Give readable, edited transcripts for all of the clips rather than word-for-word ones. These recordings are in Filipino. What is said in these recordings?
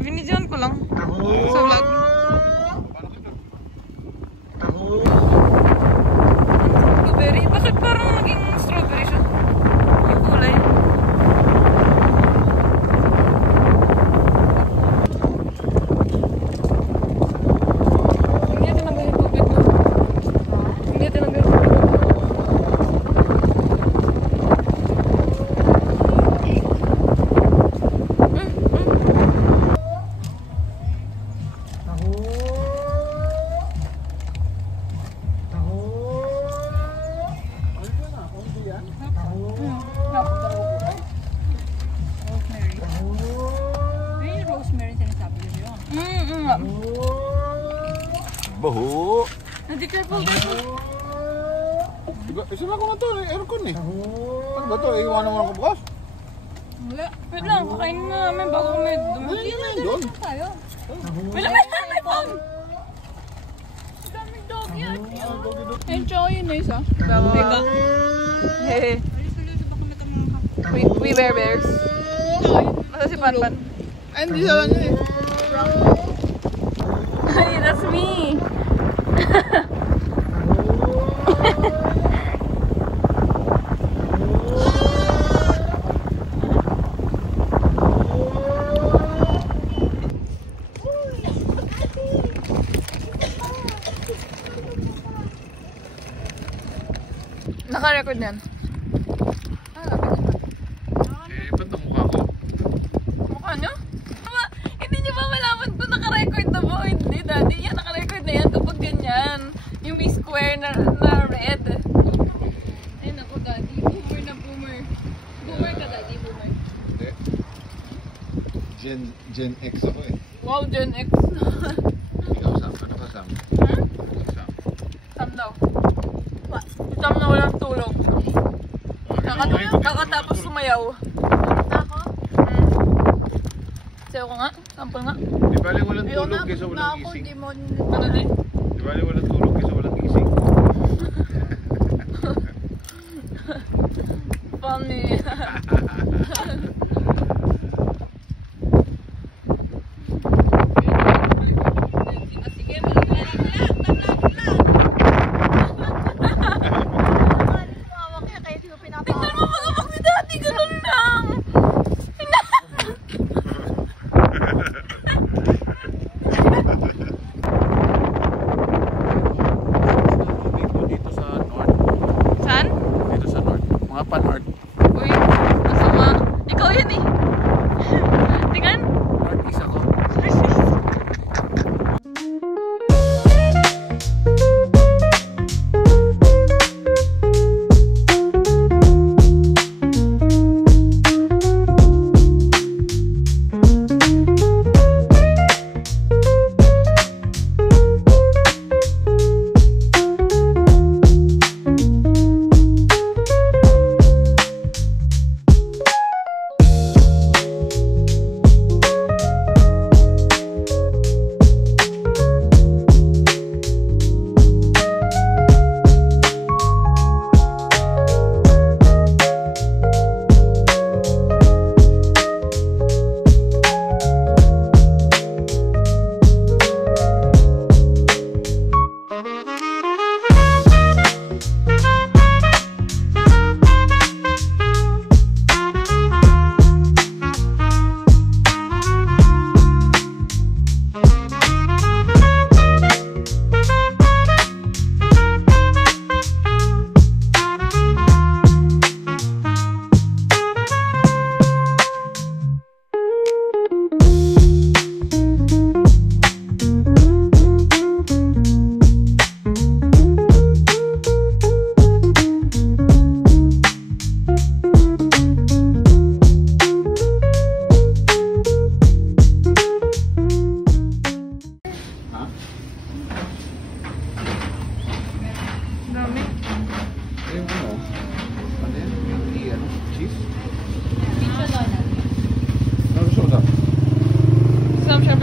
Binidyoan ko lang sa vlog. Blueberry? Bakit parang naging strawberry siya? Yung kulay. Hindi tinanggal yung tubig mo. Hindi tinanggal yung tubig. Baho. Hindi careful, careful. Isa na ko nga ito, aircon eh. Ano ba ito? Iwanan mo lang ko bukas? Wala. Wait lang, kakainin na namin bago kami dumating. Hindi na doon. Wala, may phone! Daming dog yan. Ayun, tsaka yun na isa. Teka. Hehe. We bear bears. Masa si Panpan? Ay, hindi sa ano eh. Hey, that's me! Naka-record na yan. Ba't ang mukha ko? Mukha nyo? Hindi nyo ba malaman kung naka-record na ba? Hindi, daddy. Yan, naka-record na yan kapag ganyan. Yung may square na red. Ayun ako, daddy. Boomer na boomer. Boomer ka, daddy. Boomer. Hindi. Gen X ako eh. Wow, Gen X. Ikaw, Sam. Ano ka, Sam? Hmm? Sam. Sam daw. Sam na walang tulog. Kakatapos sumayaw. Ako? Sayo ko nga. Sample nga. Di bali walang tulog kaysa walang gising. Ano din? Di bali walang tulog kaysa walang gising. Funny. Uy, masama. Ikaw yun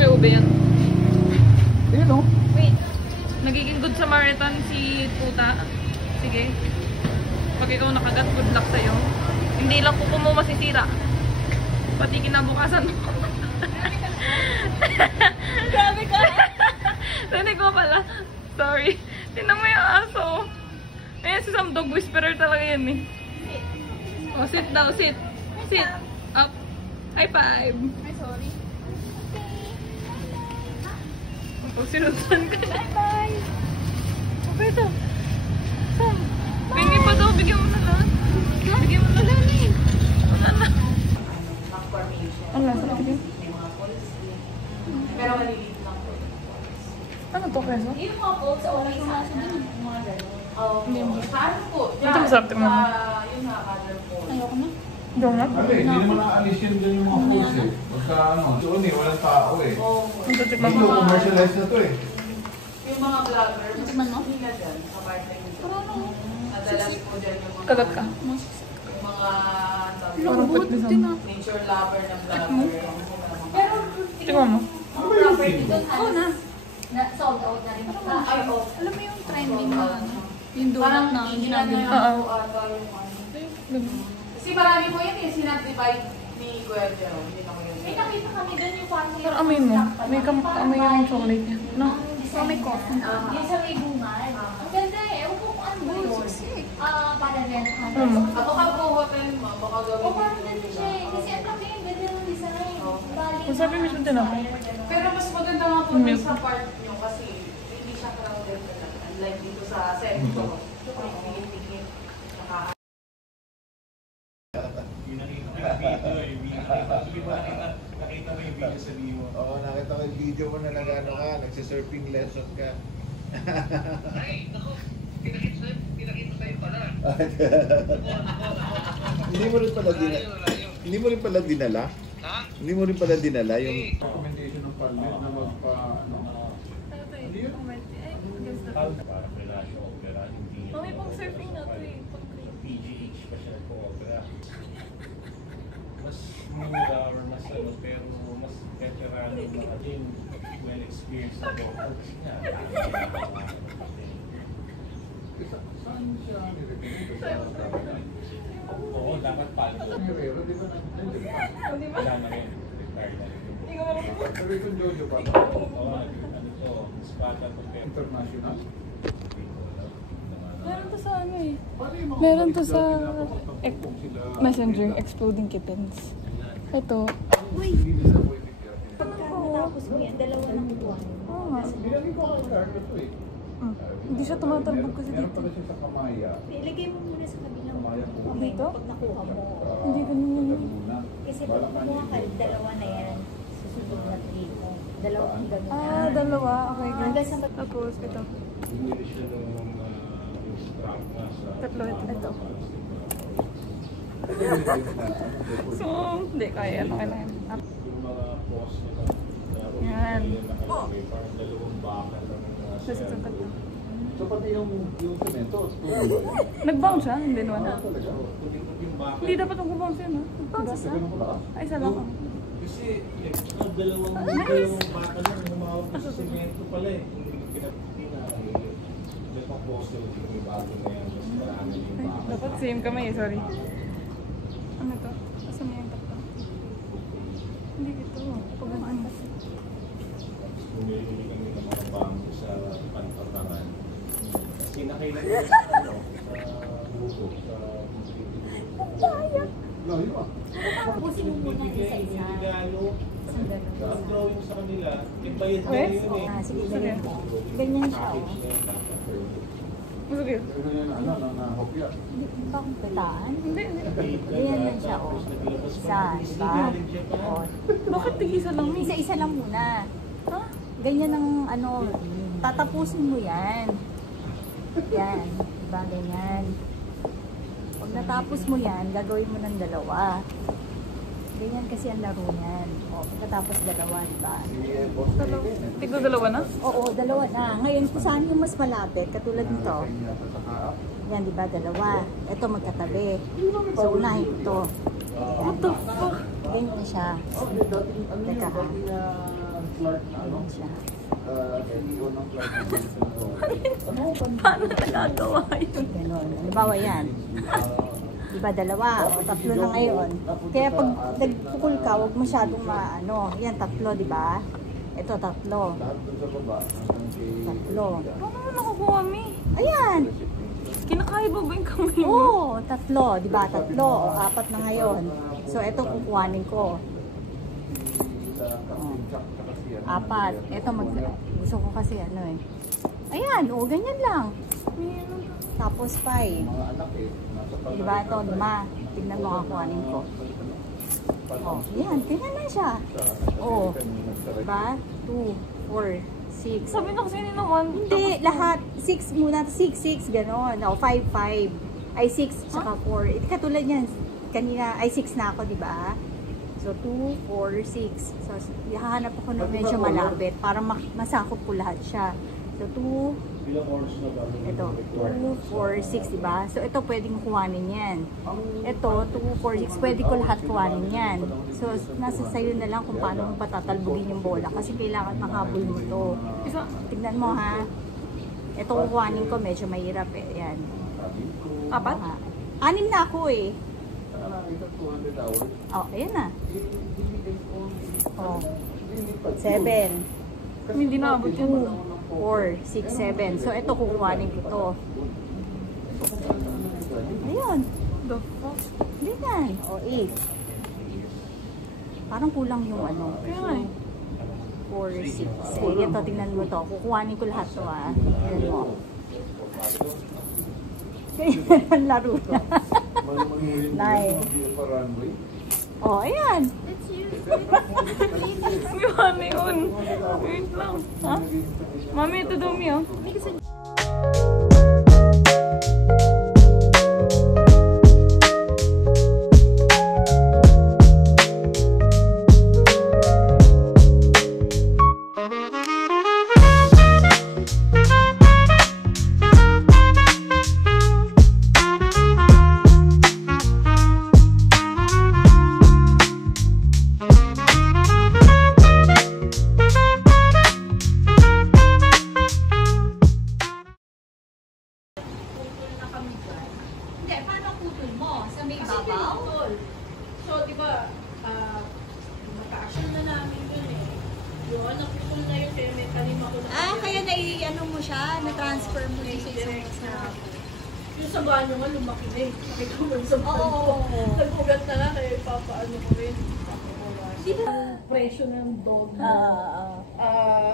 may ube yan. Ayun o. Wait. Nagiging good Samaritan si puta. Sige. Pag ikaw nakagat, good luck sa'yo. Hindi lang kuko mo masisira. Pati kinabukasan mo. Grabe ka. Hindi ko pala. Sorry. Tingnan mo yung aso. Ayan si Sam Dog Whisperer talaga yan eh. Oh, sit daw, sit. Sit. Up. High five. Ay, sorry. Pag sinutan ka na. Bye-bye. Okay ito. Sam. Pengi pa daw. Bigyan mo na lang. Bigyan mo na lang eh. Wala na. Ang lasa na bigyan? Pero maliliit lang po. Ano to, keso? Yung mga balls, okay sa akin din. Mga gano'n. Paano po? Ito masarap tingnan mo. Yung nakakadal po. Ayoko na. Donut? Ano eh, hindi naman naalis yun dyan yung mga foods eh. Pagka ano, doon eh, walang tao eh. Ito, tikman Dito, mo. commercialize na to eh. Yung mga vlogger, Tikman mo? nila dyan, sa part time nito. Parang ano? Nadalas po dyan yung mga... Kagat ka. Yung mga... Lambot din ah. nature lover na vlogger. Pero, Tikman mo. ang property doon, Oo na. Sold out na rin. ay, oh. Alam mo yung trending na ano? Yung donut Parang na hindi ginagawa. na Oo. po ata yung ano. Kasi marami po yun eh, sinag-divide ni Kuya Jero. Hindi na ko yun. May nakita kami doon yung parang Pero amoy mo. May amoy yung chocolate niya. No? So may coffee. Yung sa may bungal. Ang ganda eh. Ewan ko kung ano ba yun. Para rin. baka po hotel mo, baka gawin. O parang ganda siya eh. Kasi ang kami yung ganda ng design. Bali. Kung sabi mo siya din ako. Pero mas maganda nga po Milk. sa part nyo kasi hindi siya crowded talaga. Unlike dito sa sentro. Tingin-tingin. Nakita mo yung video sa Vivo. Oo, nakita ko yung video mo na nag-ano ka, nagsisurfing lesson ka. Ay, naku, pinakita sa'yo pala. Hindi mo rin pala dinala. Hindi mo rin pala dinala? Ha? Hindi mo rin pala dinala yung... Recommendation ng Palmet na magpa, ano, Para relasyon opera, hindi. Mami, pang surfing na ito eh. PGH pa siya nagpo-opera. Mas mura or mas ano, pero mas veteran yung mga din, well-experienced na doctor. Kasi nga, Saan siya nirecommend? oo, dapat palo. Herrero, di ba? Wala na rin, retired na rin. Pero itong Jojo pa. Oo, ano to, Spada to pero International. Meron to sa ano eh. Paano yung mga Meron to kapatid sa natin na papatakbo sila? Messenger, Exploding Kittens. Ito. Hindi nila pwede kaya. Tapos mo yan. Dalawa na kuha. Oo nga. Binigay ko kay Carlo to eh. Hindi siya tumatalbog kasi Meron dito. pala siya sa Kamaya. Ilagay mo muna sa kabilang Kamaya po. Dito? pag nakuha mo. Hindi ganun yun. Laguna. Kasi pag kumuha ka, dalawa na yan. Susunod na 3 mo. Dalawang ganun na. Ah, dalawa. Okay, Hanggang guys. sa Tapos, ito. bumili siya ng strap na sa... Tatlo ito. Ito yung type na, ano, So, hindi kaya. Okay na yan. Up. Yung mga post na Yan. nakalagay, parang dalawang baka lang na Tapos itong tatlo. So pati yung cemento, tuloy ba yan? Nag-bounce siya? Hindi naman. Talaga? yung baka. Hindi dapat mag-bounce yun, ha? Nag-bounce siya. Ganun pala. Ay, isa lang. Kasi dalawang baka lang humawak sa semento pala eh. Kung pinapina, dalawang post yung bago na yan, mas marami yung baka. Dapat same kami eh, sorry. Ano to? Asa mo yung tatlo? Hindi ito. Pagandaan kasi. Bumili kami ng mga bangko sa Pantornaman. Kasi nakailan ko sa ano, sa buko, sa Layo ah. tapusin mo muna isa-isa. regalo. Isang ganun. Ang drawing sa kanila, ibayad na Wes? yun eh. Sige, ganyan mo. Ganyan siya, Package oh. na yun. Masakit. Ano yan, ano, na-hopya. Hindi pa akong pataan. Hindi, hindi. Ganyan lang siya, oh. Isa, diba? Oh. Bakit tig-isa lang, May? Isa-isa lang muna. Ha? Ganyan ang ano, tatapusin mo yan. Yan, diba ganyan. Pag natapos mo yan, gagawin mo ng dalawa. Ganyan kasi ang laro niyan. O, pagkatapos dalawa, diba? Si boss na yun eh. Tigdo dalawa na? Oo, dalawa na. Ngayon, kung saan yung mas malapit, katulad nito. Kanya sa kaap. Yan, diba? Dalawa. Ito magkatabi. So, unahin ito. What the fuck? Ganyan siya. Okay, dating ano yun, Teka, ha? dating Clark na ano? Siya. CEO ng Clark na ano? Paano nagagawa yun? Ganon. Halimbawa yan. Diba, dalawa o tatlo na ngayon. Kaya pag nagpukul ka, huwag masyadong maano. Yan, tatlo, diba? Ito, tatlo. Lahat dun sa baba. hanggang kay- Tatlo. Paano nakukuha, Mi? Ayan. Kinakaya ba yung kamay mo? Oo, tatlo. Diba, tatlo. O, apat na ngayon. So, ito kukuhanin ko. Sa Captain Chuck, tsaka si ano, Apat. Ito, gusto ko kasi ano eh. Ayan, o, ganyan lang. Tapos 5. mga anak eh. Nasa pag- Diba, ito, 5. Tignan mo kakuhanin ko. O, yan, ganyan lang siya. Oo. Diba? 2, 4, 6. Sabi na kasi nila 1. Hindi, lahat. 6 muna. 6, 6, gano'n. O, 5, 5. Ay, 6, tsaka 4. Katulad yan. Kanina, ay 6 na ako, di ba? So, 2, 4, 6. So, hahanap ako ng medyo malapit para masakop ko lahat siya. So, 2, Ilang oras na ba? ito, 2, 4, 6, di ba? So, ito pwedeng kuhanin yan. Ito, 2, 4, 6, pwede ko lahat kuhanin yan. So, nasa sayo na lang kung paano mo patatalbugin yung bola kasi kailangan makabul mo to. Tignan mo ha. Ito kukuhanin ko, medyo mahirap eh. Yan. Apat? 6 na ako eh. Ito 200 hours. Oh, ayan na. Oh, 7, Hindi na abot yun. 4, 6, 7. So, ito kukuhanin ko to. Ayun. The fuck? Hindi na. O, 8. Parang kulang yung ano. Kaya nga eh. 4, 6. Eh, ito, tingnan mo to. Kukuhanin ko lahat to ah. Tingnan mo. Kaya ang laro na. Nine. Oh, ayan. Mi, mami, yun. Wait lang. Ha? Mami, ito daw, Mi, oh. Hindi, paano putol mo? Sa may babaw? So, di ba, mataasyon na namin yun eh. Yun, naputol na yun kaya may kalima ko na. Ah, kaya ano mo siya, na-transfer mo din sa isang na. Yung sa banyo nga, lumaki na eh. Nakita mo sa banyo. Oo. Nag-ugat na lang, kaya ipapaano ko rin. Di ba? Presyo ng dog. Oo.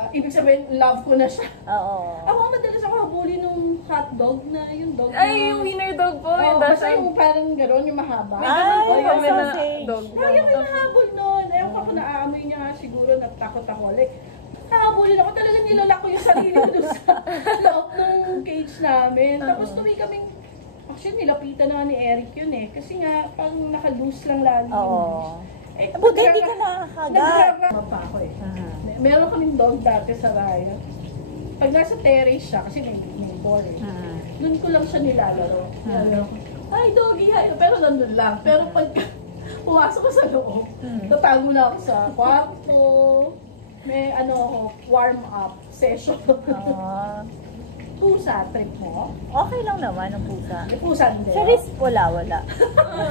Ibig sabihin, love ko na siya. Oo. Ako madalas ako habulin nung hotdog na yung dog. Ay, yung winner dog po. Oo, Yung basta dasa. yung parang gano'n, yung mahaba. May ganun po Ay, yung winner sausage. dog. Lagi ko yung habol nun. Ewan ko kung naaamoy niya nga siguro, natakot ako. Like, nakabulin ako. Talaga nilalak ko yung sarili ko doon sa loob ng cage namin. Tapos tuloy kaming, actually nilapitan na nga ni Eric yun eh. Kasi nga, pang naka-loose lang lagi yun. Oo. Eh, Buti hindi ka nakakagat. Nagrarama pa ako eh. Meron kaming dog dati sa Ryan. Pag nasa terrace siya, kasi may door eh. Doon ko lang siya nilalaro. Nilalaro ko, ay doggy, hi. Pero nandun lang. Pero pag pumasok ko sa loob, tatago na ako sa kwarto. May ano ako, warm up session. Pusa, trip mo? Okay lang naman ang pusa. Eh, pusa hindi. Sa risk, wala.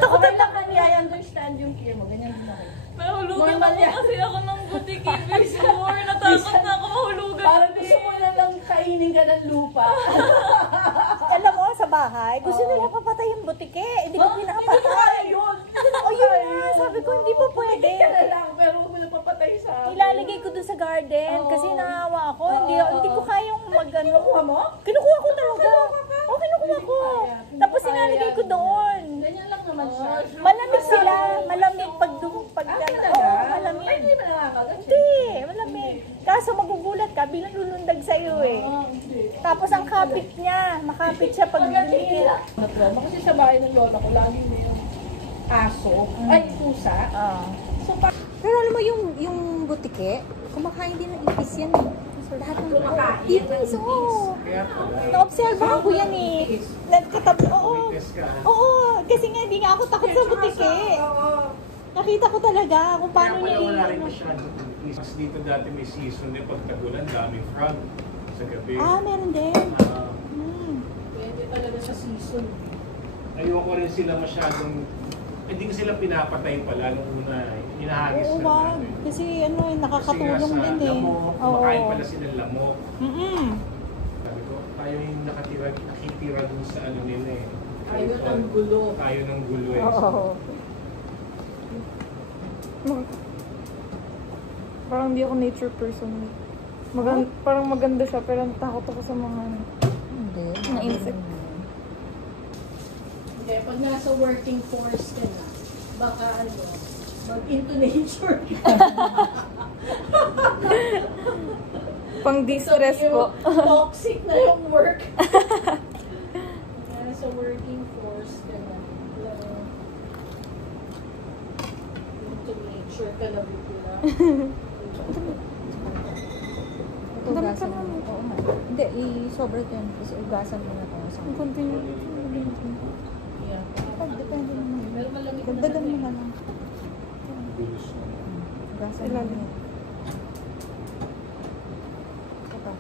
Okay lang kami, I understand yung care mo. Ganyan din ako. Nahulugan Normal ako yan. kasi ako ng butiki before. Natakot na ako mahulugan. Parang gusto mo na lang kainin ka ng lupa. Alam mo, sa bahay, gusto nila papatay yung butike. Hindi ko Hindi ko pinapatay. kaya yun. O yun nga, sabi ko, hindi pa pwede. Hindi ka na lang, pero huwag mo na papatay sa akin. Ilalagay ko dun sa garden Oo. kasi naawa ako. Hindi ko kayang mag-ano. Kinukuha mo? Kinukuha ko talaga. Oo, kinukuha ko. Tapos ilalagay ko doon. Ganyan lang naman siya. Malamig sila. Malamig pag Talaga? Oo, Ay, malamig. hindi mo nakakagat siya. Hindi, malamig. Kaso magugulat ka, bilang lulundag sa'yo eh. Hindi. Tapos ang kapit niya, makapit siya pag dumikit. Natrauma kasi sa bahay ng lola ko, lagi may yung aso, ay pusa. So, Pero alam mo yung butike, kumakain din ng ipis yan eh. So lahat ng ipis, oo. Na-obserbahan ko yan eh. Nagkatabi, oo. Oo, kasi nga hindi nga ako takot sa butike. Nakita ko talaga kung paano nila. Mas dito dati may season eh, pagtagulan, daming frog sa gabi. Meron din. Pwede talaga sa season. Ayoko rin sila masyadong, hindi ko sila pinapatay pala nung una. Hinahagis Oo, na wag. natin. Kasi nakakatulong din eh. Lamok, kumakain pala sila ng lamok. Sabi ko, tayo yung nakitira dun sa ano nila eh. Ayaw ng gulo. Tayo ng gulo eh. Oo. Parang hindi ako nature person. Parang maganda siya, pero takot ako sa mga Hindi. na insect. Hindi, pag nasa working force ka na, baka mag-into nature ka. Pang distress po. Toxic na yung work. Nasa working force ka na. Into nature ka na bigla. Ugasan mo. Oo nga. Hindi, i-sobra yan. Kasi ugasan mo na ito. Continue. Yeah. Depende naman. Pero malamig na Dagdagan mo naman. na lang. Ugasan mo na. Ito.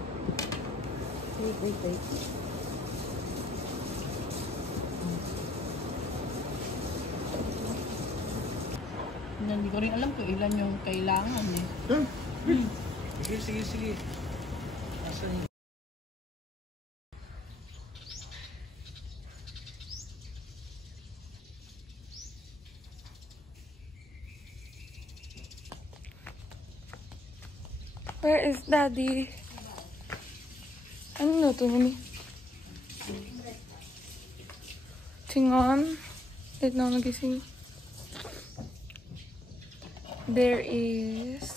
Wait. Hindi ko rin alam kung ilan yung kailangan eh. Sige. Asan yun? Where is Daddy? Ano na ito, Mami? Tingon. Wait na, nagising. There is...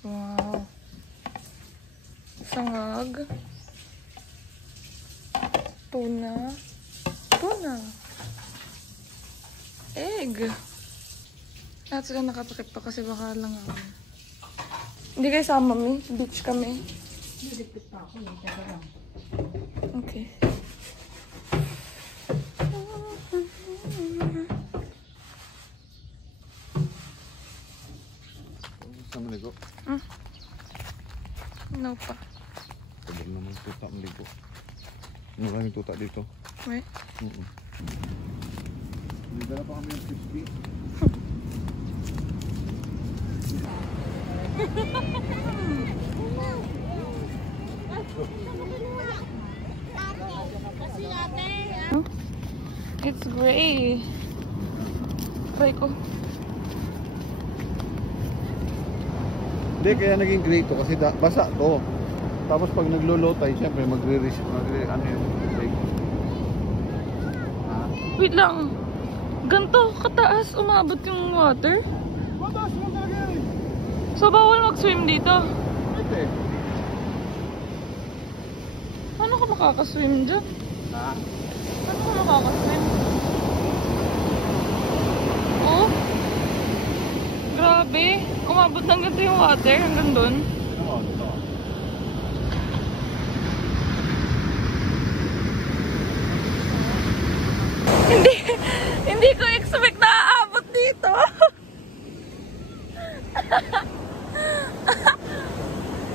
Wow. Sangag. Tuna. Egg. Lahat sila nakatakip pa kasi baka lang ako. Hindi kayo sama, Mami. Beach kami. Nilipit pa ako eh. Teka lang. Okay. Saan maligo? No pa. Sabar naman tuta maligo. Maraming tuta dito. Wait. Hindi na pa kami ng crispy. It's gray. Try ko. Hindi, kaya naging gray to kasi basa to. Tapos pag naglo-low-tide, syempre ano yun, break. Wait lang. Ganto kataas umabot yung water? Mataas mo talaga yan. So bawal mag-swim dito? Pwede. Paano ka makakaswim dyan? Ha? Paano ka makakaswim? Oh? Grabe. Umabot ng ganito yung water hanggang dun. Oo, ito. Hindi ko expect na aabot dito.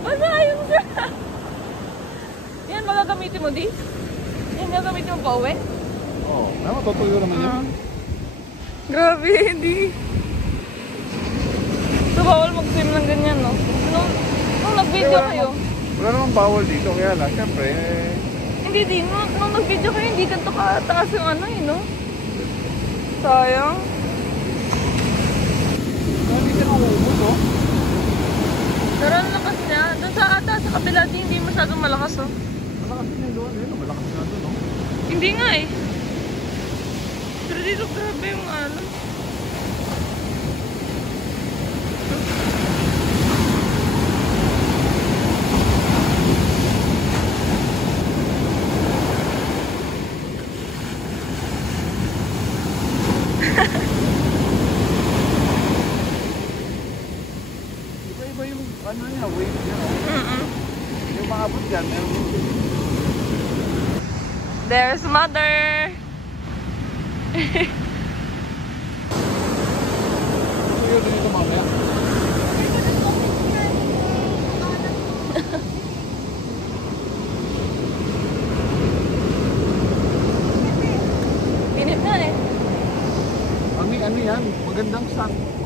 Masayang siya. Yan, magagamitin mo di? Yan, gagamitin mo pa uwi? Oo, matutuyo naman yan. Grabe, hindi. So, bawal mag-swim ng ganyan, no? Nung nag-video kayo, Wala namang bawal dito, kaya lang, syempre, hindi din. Nung nag-video kayo, hindi ganito kataas yung ano, eh, no? Sayang. hindi ka nauubos, oh. Pero ang lakas niya. Doon sa ata, sa kabila, hindi masyadong malakas, oh. Malakas din doon, malakas na doon, oh. Hindi nga, eh. Pero dito, grabe yung ano. Iba-iba yung, ano niya, wave niya, oh. Yung maabot dyan, There's mother. tuyo din ito mamaya.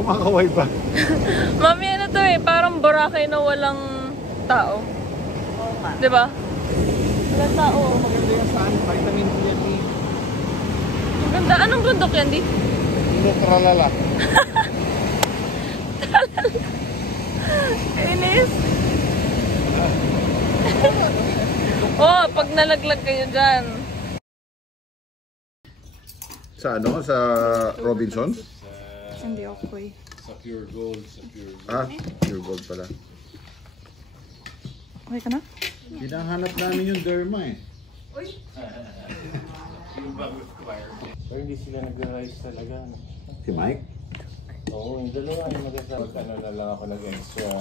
Kumakaway ba? Mami, ano to eh, parang Boracay na walang tao. Oo nga. Di ba? Walang tao. Maganda yan saan? Vitamin D yan eh. Ang ganda. Anong bundok yan, di? Hindi, tralala. Inis. Oh, pag nalaglag kayo dyan. Sa ano? Sa Robinsons? Hindi okay. Sa Pure Gold, sa Pure Gold. Ah, pure gold pala. Okay ka na? Hinahanap namin yung derma eh. Yung bag required. Pero hindi sila nag-rise talaga. No? Si Mike? Oo, yung dalawa yung magkasama. Ano na lang ako nag-extra.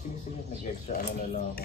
Sige, nag-extra ano na lang ako.